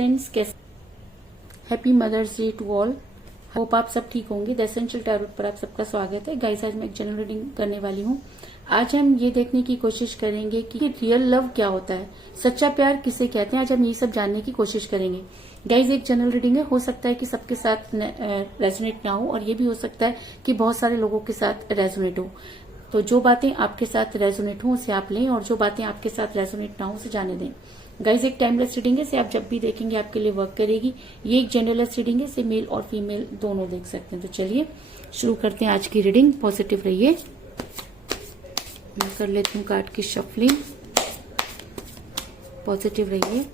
Friends, कैसे? Happy mother's day to all. Hope आप सब ठीक होंगे। द एसेंशियल टैरोट पर आप सबका स्वागत है। गाइस, आज मैं एक जनरल रीडिंग करने वाली हूँ। आज हम ये देखने की कोशिश करेंगे कि रियल लव क्या होता है, सच्चा प्यार किसे कहते हैं। आज हम ये सब जानने की कोशिश करेंगे। गाइस, एक जनरल रीडिंग है, हो सकता है कि सबके साथ रेजोनेट ना हो, और ये भी हो सकता है कि बहुत सारे लोगों के साथ रेजोनेट हो। तो जो बातें आपके साथ रेजोनेट हो उसे आप लें, और जो बातें आपके साथ रेजोनेट ना हो उसे जाने दें। गाइज, एक टाइमलेस रीडिंग है, इसे आप जब भी देखेंगे आपके लिए वर्क करेगी। ये एक जेंडरलेस रीडिंग है, इसे मेल और फीमेल दोनों देख सकते हैं। तो चलिए शुरू करते हैं आज की रीडिंग। पॉजिटिव रहिए। मैं कर लेती हूँ कार्ड की शफलिंग। पॉजिटिव रहिए।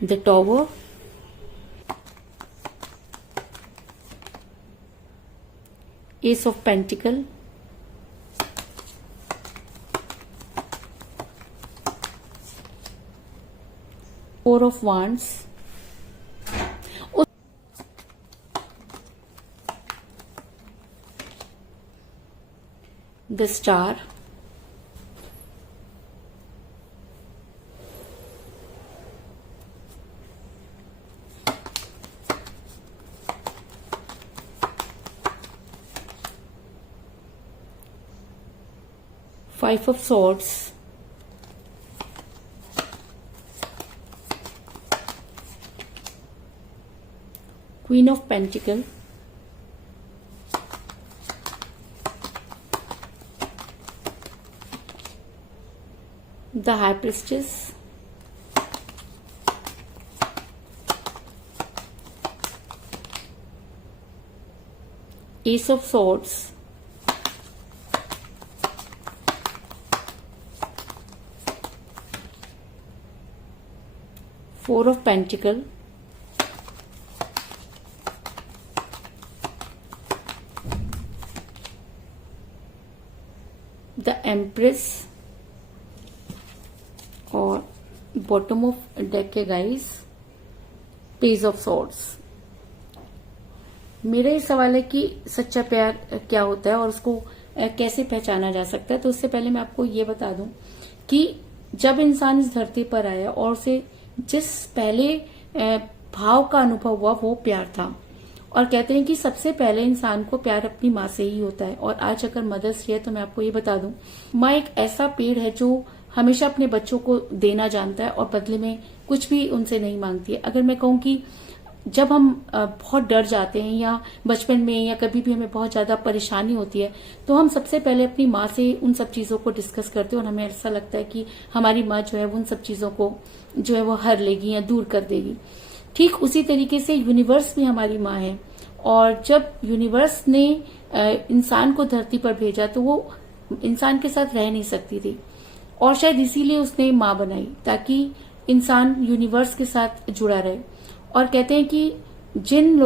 The Tower, Ace of Pentacle, Four of Wands, the Star, Five of Swords, Queen of Pentacle, the High Priestess, Ace of Swords, Four of Pentacle, the Empress, और bottom of deck है guys, page of swords. मेरा ये सवाल है कि सच्चा प्यार क्या होता है और उसको कैसे पहचाना जा सकता है। तो उससे पहले मैं आपको ये बता दूं कि जब इंसान इस धरती पर आया और उसे जिस पहले भाव का अनुभव हुआ वो प्यार था। और कहते हैं कि सबसे पहले इंसान को प्यार अपनी माँ से ही होता है। और आज अगर मदर्स डे है तो मैं आपको ये बता दूं, माँ एक ऐसा पेड़ है जो हमेशा अपने बच्चों को देना जानता है और बदले में कुछ भी उनसे नहीं मांगती है। अगर मैं कहूँ कि जब हम बहुत डर जाते हैं या बचपन में या कभी भी हमें बहुत ज्यादा परेशानी होती है, तो हम सबसे पहले अपनी माँ से उन सब चीजों को डिस्कस करते हैं और हमें ऐसा लगता है कि हमारी माँ जो है उन सब चीजों को जो है वो हर लेगी या दूर कर देगी। ठीक उसी तरीके से यूनिवर्स भी हमारी माँ है, और जब यूनिवर्स ने इंसान को धरती पर भेजा तो वो इंसान के साथ रह नहीं सकती थी, और शायद इसीलिए उसने माँ बनाई ताकि इंसान यूनिवर्स के साथ जुड़ा रहे। और कहते हैं कि जिन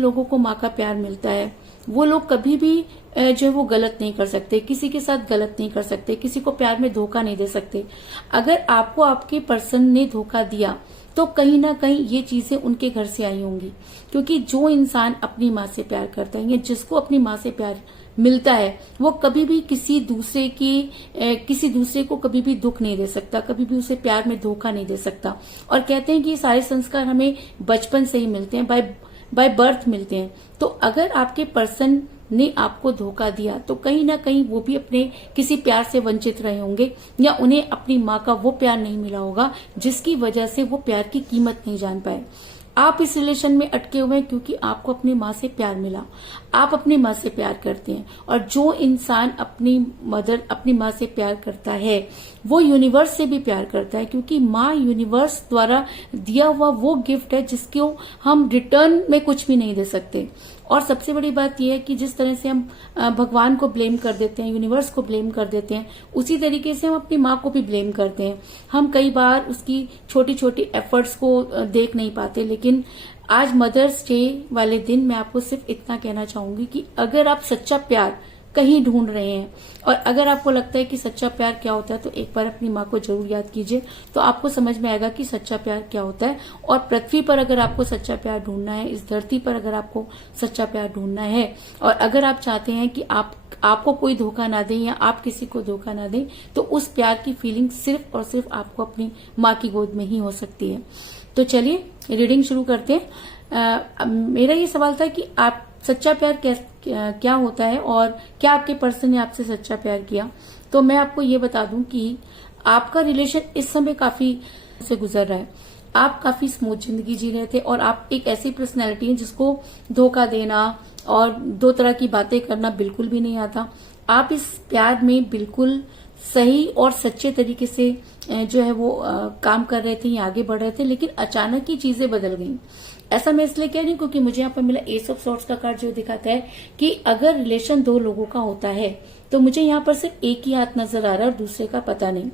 लोगों को माँ का प्यार मिलता है वो लोग कभी भी जो है वो गलत नहीं कर सकते, किसी के साथ गलत नहीं कर सकते, किसी को प्यार में धोखा नहीं दे सकते। अगर आपको आपके पर्सन ने धोखा दिया तो कहीं ना कहीं ये चीजें उनके घर से आई होंगी, क्योंकि जो इंसान अपनी माँ से प्यार करता है या जिसको अपनी माँ से प्यार मिलता है वो कभी भी किसी दूसरे को कभी भी दुख नहीं दे सकता, कभी भी उसे प्यार में धोखा नहीं दे सकता। और कहते हैं कि ये सारे संस्कार हमें बचपन से ही मिलते हैं, बाय बर्थ मिलते हैं। तो अगर आपके पर्सन ने आपको धोखा दिया तो कहीं ना कहीं वो भी अपने किसी प्यार से वंचित रहे होंगे, या उन्हें अपनी माँ का वो प्यार नहीं मिला होगा जिसकी वजह से वो प्यार की कीमत नहीं जान पाए। आप इस रिलेशन में अटके हुए हैं क्योंकि आपको अपनी माँ से प्यार मिला, आप अपनी माँ से प्यार करते हैं। और जो इंसान अपनी माँ से प्यार करता है वो यूनिवर्स से भी प्यार करता है, क्योंकि माँ यूनिवर्स द्वारा दिया हुआ वो गिफ्ट है जिसको हम रिटर्न में कुछ भी नहीं दे सकते। और सबसे बड़ी बात यह है कि जिस तरह से हम भगवान को ब्लेम कर देते हैं, यूनिवर्स को ब्लेम कर देते हैं, उसी तरीके से हम अपनी माँ को भी ब्लेम करते हैं। हम कई बार उसकी छोटी छोटी एफर्ट्स को देख नहीं पाते। लेकिन आज मदर्स डे वाले दिन मैं आपको सिर्फ इतना कहना चाहूंगी कि अगर आप सच्चा प्यार कहीं ढूंढ रहे हैं। और अगर आपको लगता है कि सच्चा प्यार क्या होता है तो एक बार अपनी माँ को जरूर याद कीजिए, तो आपको समझ में आएगा कि सच्चा प्यार क्या होता है। और पृथ्वी पर अगर आपको सच्चा प्यार ढूंढना है, इस धरती पर अगर आपको सच्चा प्यार ढूंढना है, और अगर आप चाहते हैं कि आपको कोई धोखा ना दे या आप किसी को धोखा ना दें, तो उस प्यार की फीलिंग सिर्फ और सिर्फ आपको अपनी माँ की गोद में ही हो सकती है। तो चलिए रीडिंग शुरू करते हैं। मेरा ये सवाल था कि आप सच्चा प्यार क्या होता है और क्या आपके पर्सन ने आपसे सच्चा प्यार किया। तो मैं आपको ये बता दूं कि आपका रिलेशन इस समय काफी से गुजर रहा है। आप काफी स्मूथ जिंदगी जी रहे थे और आप एक ऐसी पर्सनैलिटी है जिसको धोखा देना और दो तरह की बातें करना बिल्कुल भी नहीं आता। आप इस प्यार में बिल्कुल सही और सच्चे तरीके से जो है वो काम कर रहे थे या आगे बढ़ रहे थे, लेकिन अचानक ही चीजें बदल गई। ऐसा मैं इसलिए कह रही हूँ क्योंकि मुझे यहाँ पर मिला एस ऑफ सॉर्ड्स का कार्ड जो दिखाता है कि अगर रिलेशन दो लोगों का होता है तो मुझे यहाँ पर सिर्फ एक ही हाथ नजर आ रहा है और दूसरे का पता नहीं।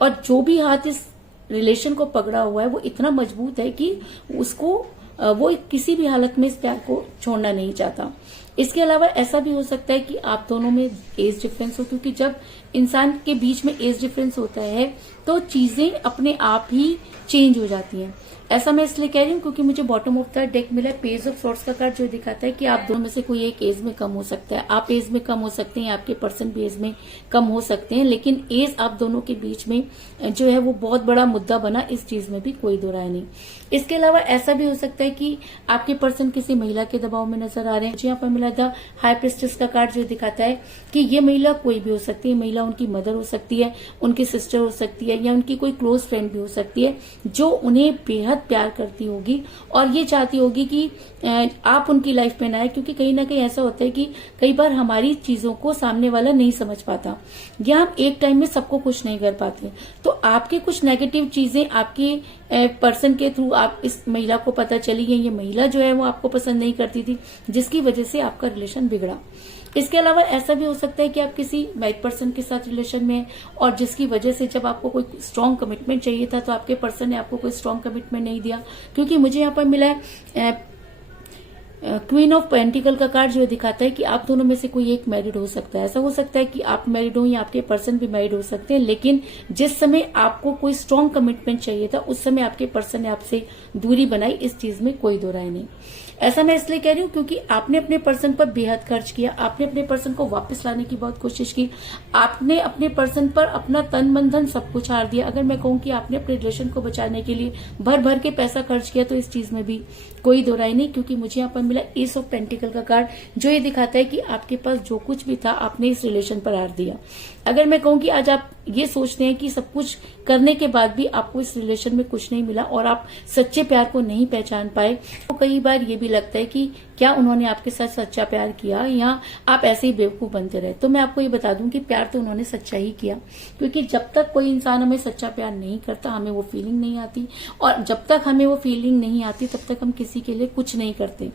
और जो भी हाथ इस रिलेशन को पकड़ा हुआ है वो इतना मजबूत है कि वो किसी भी हालत में इस प्यार को छोड़ना नहीं चाहता। इसके अलावा ऐसा भी हो सकता है कि आप दोनों में एज डिफरेंस हो, क्योंकि जब इंसान के बीच में एज डिफरेंस होता है तो चीजें अपने आप ही चेंज हो जाती हैं। ऐसा मैं इसलिए कह रही हूँ क्योंकि मुझे बॉटम ऑफ द डेक मिला पेज ऑफ सॉर्ड्स का कार्ड जो दिखाता है कि आप दोनों में से कोई एक एज में कम हो सकता है। आप एज में कम हो सकते हैं, आपके पर्सन भी एज में कम हो सकते हैं, लेकिन एज आप दोनों के बीच में जो है वो बहुत बड़ा मुद्दा बना, इस चीज में भी कोई दो राय नहीं। इसके अलावा ऐसा भी हो सकता है कि आपके पर्सन किसी महिला के दबाव में नजर आ रहे हैं। मुझे यहाँ पर मिला था हाई प्रिस्टेस का कार्ड जो दिखाता है कि ये महिला कोई भी हो सकती है। महिला उनकी मदर हो सकती है, उनकी सिस्टर हो सकती है, या उनकी कोई क्लोज फ्रेंड भी हो सकती है जो उन्हें बेहद प्यार करती होगी और ये चाहती होगी कि आप उनकी लाइफ में ना आए, क्योंकि कहीं ना कहीं ऐसा होता है कि कई बार हमारी चीजों को सामने वाला नहीं समझ पाता या हम एक टाइम में सबको खुश नहीं कर पाते। तो आपके कुछ नेगेटिव चीजें आपके पर्सन के थ्रू आप इस महिला को पता चली है, ये महिला जो है वो आपको पसंद नहीं करती थी, जिसकी वजह से आपका रिलेशन बिगड़ा। इसके अलावा ऐसा भी हो सकता है कि आप किसी मैरिड पर्सन के साथ रिलेशन में हैं और जिसकी वजह से जब आपको कोई स्ट्रांग कमिटमेंट चाहिए था तो आपके पर्सन ने आपको कोई स्ट्रांग कमिटमेंट नहीं दिया। क्योंकि मुझे यहाँ पर मिला है क्वीन ऑफ पेंटिकल का कार्ड जो दिखाता है कि आप दोनों में से कोई एक मैरिड हो सकता है। ऐसा हो सकता है कि आप मैरिड हो या आपके पर्सन भी मैरिड हो सकते हैं, लेकिन जिस समय आपको कोई स्ट्रांग कमिटमेंट चाहिए था उस समय आपके पर्सन ने आपसे दूरी बनाई, इस चीज में कोई दो राय नहीं। ऐसा मैं इसलिए कह रही हूँ क्योंकि आपने अपने पर्सन पर बेहद खर्च किया, आपने अपने पर्सन को वापस लाने की बहुत कोशिश की, आपने अपने पर्सन पर अपना तन मन धन सब कुछ हार दिया। अगर मैं कहूँ कि आपने अपने रिलेशन को बचाने के लिए भर भर के पैसा खर्च किया तो इस चीज में भी कोई दो राय नहीं। क्योंकि मुझे यहाँ पर मिला एस ऑफ पेंटिकल का कार्ड जो ये दिखाता है कि आपके पास जो कुछ भी था आपने इस रिलेशन पर हार दिया। अगर मैं कहूँ कि आज आप ये सोचते हैं कि सब कुछ करने के बाद भी आपको इस रिलेशन में कुछ नहीं मिला और आप सच्चे प्यार को नहीं पहचान पाए, तो कई बार ये भी लगता है कि क्या उन्होंने आपके साथ सच्चा प्यार किया या आप ऐसे ही बेवकूफ बनते रहे। तो मैं आपको ये बता दूं कि प्यार तो उन्होंने सच्चा ही किया, क्योंकि जब तक कोई इंसान हमें सच्चा प्यार नहीं करता हमें वो फीलिंग नहीं आती, और जब तक हमें वो फीलिंग नहीं आती तब तक हम किसी के लिए कुछ नहीं करते।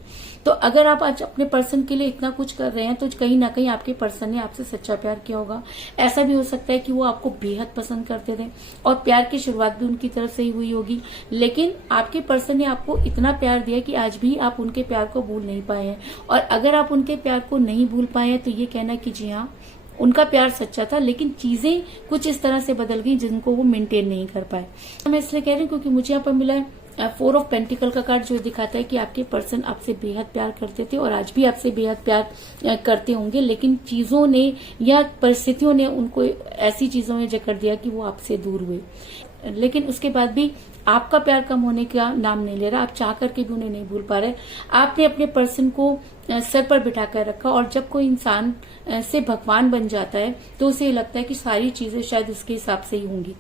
तो अगर आप आज अपने पर्सन के लिए इतना कुछ कर रहे हैं तो कहीं ना कहीं आपके पर्सन ने आपसे सच्चा प्यार किया होगा। ऐसा भी हो सकता है कि वो आपको बेहद पसंद करते थे और प्यार की शुरुआत भी उनकी तरफ से ही हुई होगी, लेकिन आपके पर्सन ने आपको इतना प्यार दिया कि आज भी आप उनके प्यार को भूल नहीं पाए हैं। और अगर आप उनके प्यार को नहीं भूल पाए हैं तो ये कहना कि जी हाँ उनका प्यार सच्चा था, लेकिन चीजें कुछ इस तरह से बदल गई जिनको वो मेंटेन नहीं कर पाए। मैं इसलिए कह रही हूँ क्योंकि मुझे यहाँ पर मिला है फोर ऑफ पेंटिकल का कार्ड जो दिखाता है कि आपके पर्सन आपसे बेहद प्यार करते थे और आज भी आपसे बेहद प्यार करते होंगे, लेकिन चीजों ने या परिस्थितियों ने उनको ऐसी चीजों में जकड़ दिया कि वो आपसे दूर हुए। लेकिन उसके बाद भी आपका प्यार कम होने का नाम नहीं ले रहा, आप चाह करके भी उन्हें नहीं भूल पा रहे। आपने अपने पर्सन को सर पर बिठा कर रखा, और जब कोई इंसान से भगवान बन जाता है तो उसे लगता है कि सारी चीजें शायद उसके हिसाब से ही होंगी।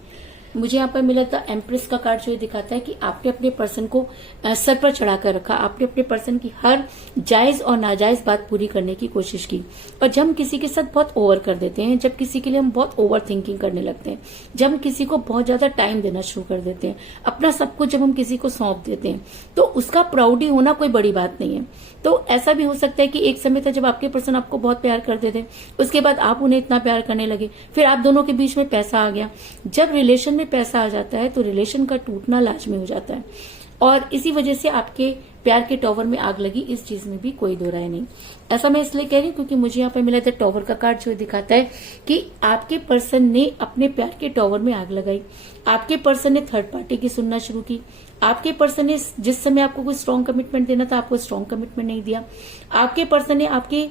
मुझे यहाँ पर मिला था एम्प्रेस का कार्ड जो दिखाता है कि आपने अपने पर्सन को सर पर चढ़ाकर रखा, आपने अपने पर्सन की हर जायज और नाजायज बात पूरी करने की कोशिश की। और जब हम किसी के साथ बहुत ओवर कर देते हैं, जब किसी के लिए हम बहुत ओवर थिंकिंग करने लगते हैं, जब हम किसी को बहुत ज्यादा टाइम देना शुरू कर देते हैं, अपना सब कुछ जब हम किसी को सौंप देते हैं, तो उसका प्राउडी होना कोई बड़ी बात नहीं है। तो ऐसा भी हो सकता है कि एक समय था जब आपके पर्सन आपको बहुत प्यार करते थे, उसके बाद आप उन्हें इतना प्यार करने लगे, फिर आप दोनों के बीच में पैसा आ गया। जब रिलेशन में पैसा आ जाता है तो रिलेशन का टूटना लाजमी हो जाता है। और इसी वजह से आपके प्यार के टॉवर में आग लगी, इस चीज में भी कोई दो राय नहीं। ऐसा मैं इसलिए कह रही हूँ क्योंकि मुझे यहाँ पे मिला था टॉवर का कार्ड जो दिखाता है कि आपके पर्सन ने अपने प्यार के टॉवर में आग लगाई। आपके पर्सन ने थर्ड पार्टी की सुनना शुरू की। आपके पर्सन ने जिस समय आपको कोई स्ट्रॉन्ग कमिटमेंट देना था, आपको स्ट्रॉन्ग कमिटमेंट नहीं दिया। आपके पर्सन ने आपके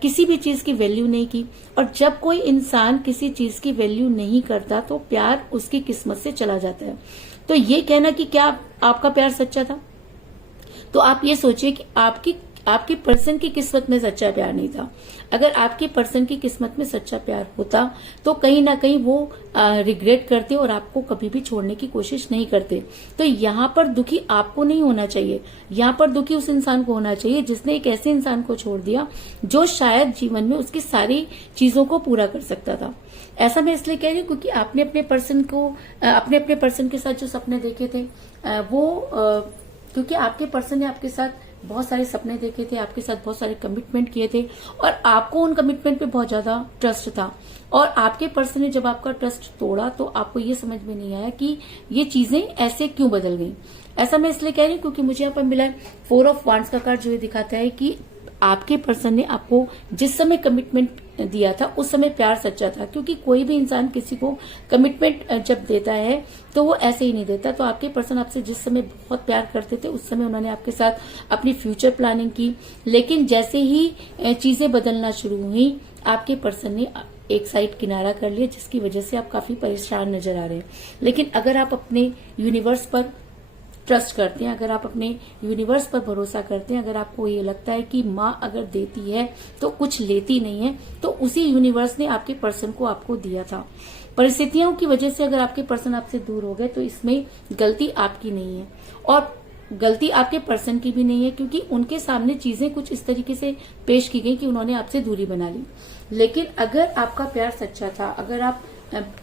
किसी भी चीज की वैल्यू नहीं की। और जब कोई इंसान किसी चीज की वैल्यू नहीं करता तो प्यार उसकी किस्मत से चला जाता है। तो ये कहना कि क्या आपका प्यार सच्चा था, तो आप ये सोचिए कि आपकी पर्सन की किस्मत में सच्चा प्यार नहीं था। अगर आपके पर्सन की किस्मत में सच्चा प्यार होता तो कहीं ना कहीं वो रिग्रेट करते और आपको कभी भी छोड़ने की कोशिश नहीं करते। तो यहाँ पर दुखी आपको नहीं होना चाहिए, यहाँ पर दुखी उस इंसान को होना चाहिए जिसने एक ऐसे इंसान को छोड़ दिया जो शायद जीवन में उसकी सारी चीजों को पूरा कर सकता था। ऐसा मैं इसलिए कह रही हूँ क्योंकि आपने अपने पर्सन को अपने पर्सन के साथ जो सपने देखे थे क्योंकि आपके पर्सन ने आपके साथ बहुत सारे सपने देखे थे, आपके साथ बहुत सारे कमिटमेंट किए थे और आपको उन कमिटमेंट पे बहुत ज्यादा ट्रस्ट था। और आपके पर्सन ने जब आपका ट्रस्ट तोड़ा तो आपको ये समझ में नहीं आया कि ये चीजें ऐसे क्यों बदल गई। ऐसा मैं इसलिए कह रही हूँ क्योंकि मुझे यहाँ पर मिला है 4 ऑफ वांड्स का कार्ड जो ये दिखाता है कि आपके पर्सन ने आपको जिस समय कमिटमेंट दिया था उस समय प्यार सच्चा था। क्योंकि कोई भी इंसान किसी को कमिटमेंट जब देता है तो वो ऐसे ही नहीं देता। तो आपके पर्सन आपसे जिस समय बहुत प्यार करते थे उस समय उन्होंने आपके साथ अपनी फ्यूचर प्लानिंग की, लेकिन जैसे ही चीजें बदलना शुरू हुई आपके पर्सन ने एक साइड किनारा कर लिया, जिसकी वजह से आप काफी परेशान नजर आ रहे हैं। लेकिन अगर आप अपने यूनिवर्स पर ट्रस्ट करते हैं, अगर आप अपने यूनिवर्स पर भरोसा करते हैं, अगर आपको ये लगता है कि माँ अगर देती है तो कुछ लेती नहीं है, तो उसी यूनिवर्स ने आपके पर्सन को आपको दिया था। परिस्थितियों की वजह से अगर आपके पर्सन आपसे दूर हो गए तो इसमें गलती आपकी नहीं है और गलती आपके पर्सन की भी नहीं है, क्योंकि उनके सामने चीजें कुछ इस तरीके से पेश की गई कि उन्होंने आपसे दूरी बना ली। लेकिन अगर आपका प्यार सच्चा था, अगर आप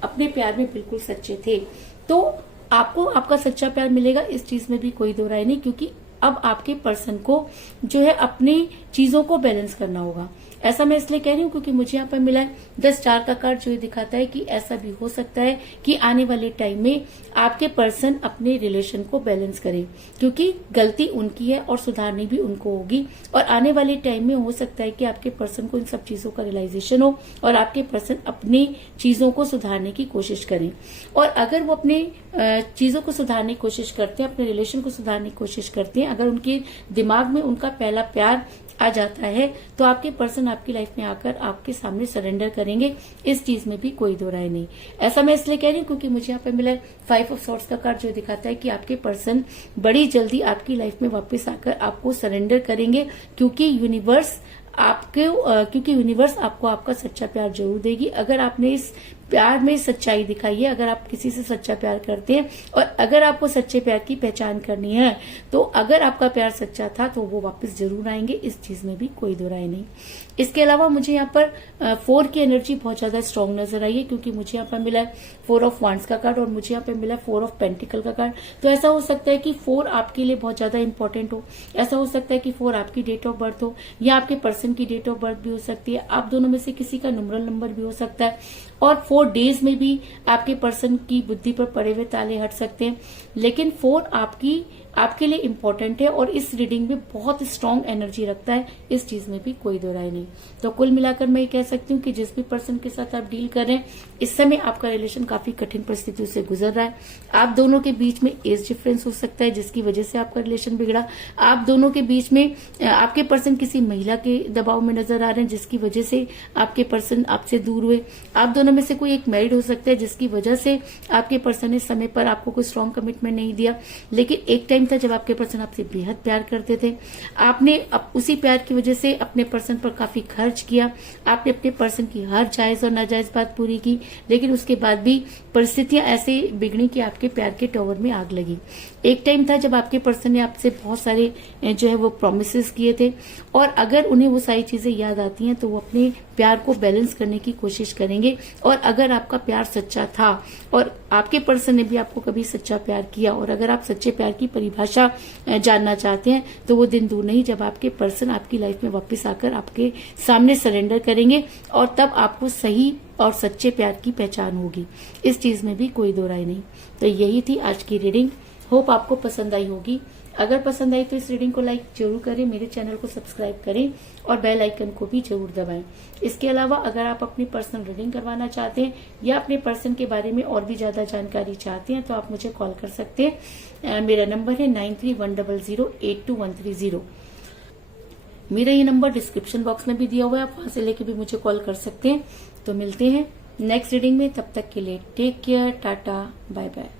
अपने प्यार में बिल्कुल सच्चे थे, तो आपको आपका सच्चा प्यार मिलेगा, इस चीज में भी कोई दो राय नहीं। क्योंकि अब आपके पर्सन को जो है अपनी चीजों को बैलेंस करना होगा। ऐसा मैं इसलिए कह रही हूँ क्योंकि मुझे यहाँ पर मिला है 10 स्टार का कार्ड जो दिखाता है कि ऐसा भी हो सकता है कि आने वाले टाइम में आपके पर्सन अपने रिलेशन को बैलेंस करें, क्योंकि गलती उनकी है और सुधारनी भी उनको होगी। और आने वाले टाइम में हो सकता है कि आपके पर्सन को इन सब चीजों का रियलाइजेशन हो और आपके पर्सन अपनी चीजों को सुधारने की कोशिश करें। और अगर वो अपने चीजों को सुधारने की कोशिश करते हैं, अपने रिलेशन को सुधारने की कोशिश करते हैं, अगर उनके दिमाग में उनका पहला प्यार आ जाता है तो आपके पर्सन आपकी लाइफ में आकर आपके सामने सरेंडर करेंगे, इस चीज में भी कोई दो राय नहीं। ऐसा मैं इसलिए कह रही हूँ क्योंकि मुझे यहाँ पे मिला 5 ऑफ सॉर्ड्स का कार्ड जो दिखाता है कि आपके पर्सन बड़ी जल्दी आपकी लाइफ में वापस आकर आपको सरेंडर करेंगे, क्योंकि यूनिवर्स आपको आपका सच्चा प्यार जरूर देगी। अगर आपने इस प्यार में सच्चाई दिखाई है, अगर आप किसी से सच्चा प्यार करते हैं और अगर आपको सच्चे प्यार की पहचान करनी है, तो अगर आपका प्यार सच्चा था तो वो वापस जरूर आएंगे, इस चीज में भी कोई दो राय नहीं। इसके अलावा मुझे यहाँ पर 4 की एनर्जी बहुत ज्यादा स्ट्रांग नजर आई है, क्योंकि मुझे यहाँ पर मिला है 4 ऑफ वांड्स का कार्ड और मुझे यहाँ पे मिला 4 ऑफ पेंटिकल का कार्ड। तो ऐसा हो सकता है कि 4 आपके लिए बहुत ज्यादा इंपॉर्टेंट हो, ऐसा हो सकता है कि 4 आपकी डेट ऑफ बर्थ हो या आपके पर्सन की डेट ऑफ बर्थ भी हो सकती है, आप दोनों में से किसी का न्यूमरल नंबर भी हो सकता है। और 4 डेज में भी आपके पर्सन की बुद्धि पर पड़े हुए ताले हट सकते हैं, लेकिन 4 आपके लिए इम्पोर्टेंट है और इस रीडिंग में बहुत स्ट्रांग एनर्जी रखता है, इस चीज में भी कोई दो राय नहीं। तो कुल मिलाकर मैं ये कह सकती हूँ कि जिस भी पर्सन के साथ आप डील कर रहे हैं, इस समय आपका रिलेशन काफी कठिन परिस्थितियों से गुजर रहा है। आप दोनों के बीच में एज डिफरेंस हो सकता है जिसकी वजह से आपका रिलेशन बिगड़ा। आप दोनों के बीच में आपके पर्सन किसी महिला के दबाव में नजर आ रहे हैं जिसकी वजह से आपके पर्सन आपसे दूर हुए। आप दोनों में से कोई एक मैरिड हो सकता है जिसकी वजह से आपके पर्सन ने समय पर आपको कोई स्ट्रांग कमिटमेंट नहीं दिया। लेकिन एक टाइम था जब आपके पर्सन आपसे बेहद प्यार करते थे, आपने उसी प्यार की वजह से अपने पर्सन पर काफी खर्च किया, आपने अपने पर्सन की हर जायज और नाजायज बात पूरी की, लेकिन उसके बाद भी परिस्थितियां ऐसे बिगड़ी कि आपके प्यार के टॉवर में आग लगी। एक टाइम था जब आपके पर्सन ने आपसे बहुत सारे जो है वो प्रोमिसेस किए थे और अगर उन्हें वो सारी चीजें याद आती हैं तो वो अपने प्यार को बैलेंस करने की कोशिश करेंगे। और अगर आपका प्यार सच्चा था और आपके पर्सन ने भी आपको कभी सच्चा प्यार किया और अगर आप सच्चे प्यार की परिभाषा जानना चाहते हैं तो वो दिन दूर नहीं जब आपके पर्सन आपकी लाइफ में वापस आकर आपके सामने सरेंडर करेंगे और तब आपको सही और सच्चे प्यार की पहचान होगी, इस चीज में भी कोई दो राय नहीं। तो यही थी आज की रीडिंग। होप आपको पसंद आई होगी। अगर पसंद आई तो इस रीडिंग को लाइक जरूर करें, मेरे चैनल को सब्सक्राइब करें और बेल आइकन को भी जरूर दबाएं। इसके अलावा अगर आप अपनी पर्सनल रीडिंग करवाना चाहते हैं या अपने पर्सन के बारे में और भी ज्यादा जानकारी चाहते हैं तो आप मुझे कॉल कर सकते हैं। मेरा नंबर है 9310082130। मेरा ये नंबर डिस्क्रिप्शन बॉक्स में भी दिया हुआ है, आप वहां से लेके भी मुझे कॉल कर सकते हैं। तो मिलते हैं नेक्स्ट रीडिंग में, तब तक के लिए take care, tata, bye bye.